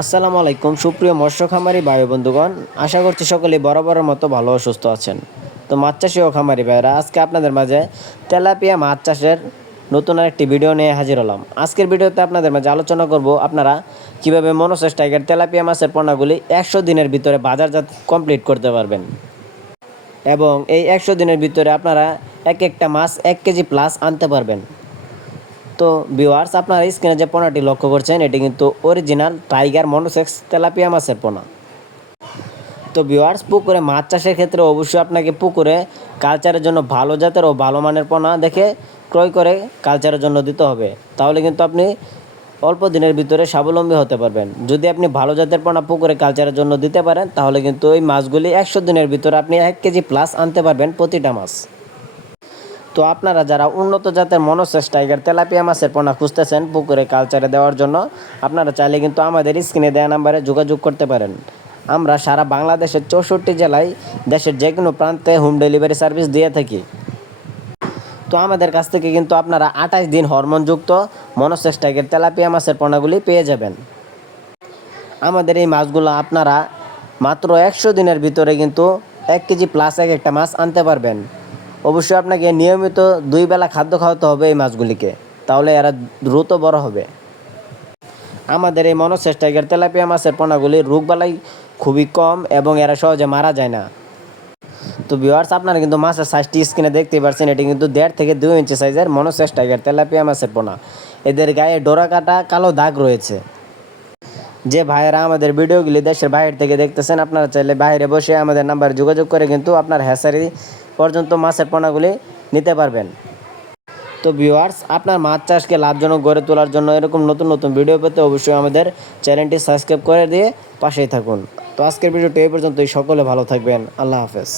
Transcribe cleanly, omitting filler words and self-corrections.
আসসালামু আলাইকুম সুপ্রিয় মৎস্য খামারি ভাই বন্ধুগণ, আশা করছি সকলেই বরাবরের মতো ভালো ও সুস্থ আছেন। তো মাছ চাষি ও খামারি ভাইরা, আজকে আপনাদের মাঝে তেলাপিয়া মাছ চাষের নতুন আরেকটি ভিডিও নিয়ে হাজির হলাম। আজকের ভিডিওতে আপনাদের মাঝে আলোচনা করব আপনারা কিভাবে মনোসেস টাইগার তেলাপিয়া মাছের পোনাগুলি 100 দিনের ভিতরে বাজারজাত কমপ্লিট করতে পারবেন এবং এই 100 দিনের ভিতরে আপনারা এক একটা মাছ 1 কেজি প্লাস আনতে পারবেন। তো ভিউয়ার্স, আপনারা স্ক্রিনে যে পোনাটি লক্ষ্য করছেন এটি কিন্তু অরিজিনাল টাইগার মনোসেক্স তেলাপিয়া মাছের পোনা। তো ভিউয়ার্স, পুকুরে মাছ চাষের ক্ষেত্রে অবশ্যই আপনাকে পুকুরে কালচারের জন্য ভালো জাতের ও ভালো মানের পোনা দেখে ক্রয় করে কালচারের জন্য দিতে হবে। তাহলে কিন্তু আপনি অল্প দিনের ভিতরে স্বাবলম্বী হতে পারবেন। যদি আপনি ভালো জাতের পোনা পুকুরে কালচারের জন্য দিতে পারেন তাহলে কিন্তু ওই মাছগুলি 100 দিনের ভিতরে আপনি 1 কেজি প্লাস আনতে পারবেন প্রতিটা মাছ। তো আপনারা যারা উন্নত জাতের মনোসেস টাইগার তেলাপিয়া মাছের পোনা খুঁজতেছেন পুকুরে কালচারে দেওয়ার জন্য, আপনারা চাইলে কিন্তু আমাদের স্ক্রিনে দেওয়া নাম্বারে যোগাযোগ করতে পারেন। আমরা সারা বাংলাদেশের 64 জেলায় দেশের যে কোনো প্রান্তে হোম ডেলিভারি সার্ভিস দিয়ে থাকি। তো আমাদের কাছ থেকে কিন্তু আপনারা 28 দিন হরমোনযুক্ত মনোসেস টাইগার তেলাপিয়া মাছের পোনাগুলি পেয়ে যাবেন। আমাদের এই মাছগুলো আপনারা মাত্র 100 দিনের ভিতরে কিন্তু 1 কেজি প্লাস এক একটা মাছ আনতে পারবেন। অবশ্যই আপনাকে নিয়মিত 2 বেলা খাদ্য খাওয়াতে হবে এই মাছগুলিকে, তাহলে এরা দ্রুত বড় হবে। আমাদের এই মনোসেস টাইগার তেলাপিয়া মাছের পোনাগুলির রোগবালাই খুবই কম এবং এরা সহজে মারা যায় না। তো ভিউয়ার্স, আপনারা কিন্তু মাছের সাইজটি স্ক্রিনে দেখতেই পাচ্ছেন, এটি কিন্তু 1.5 থেকে 2 ইঞ্চি সাইজের মনোসেস টাইগার তেলাপিয়া মাছের পোনা। এদের গায়ে ডোরা কাটা কালো দাগ রয়েছে। যে ভাইয়েরা আমাদের ভিডিওগুলি দেশের বাইরে থেকে দেখতেছেন, আপনারা চাইলে বাইরে বসে আমাদের নাম্বারে যোগাযোগ করে কিন্তু আপনার হ্যাচারি পর্যন্ত মাছের পোনাগুলি নিতে পারবেন। তো ভিউয়ার্স, আপনার মাছ চাষকে লাভজনক গড়ে তোলার জন্য এরকম নতুন নতুন ভিডিও পেতে অবশ্যই আমাদের চ্যানেলটি সাবস্ক্রাইব করে দিয়ে পাশেই থাকুন। তো আজকের ভিডিওটি এই পর্যন্তই। সকলে ভালো থাকবেন। আল্লাহ হাফেজ।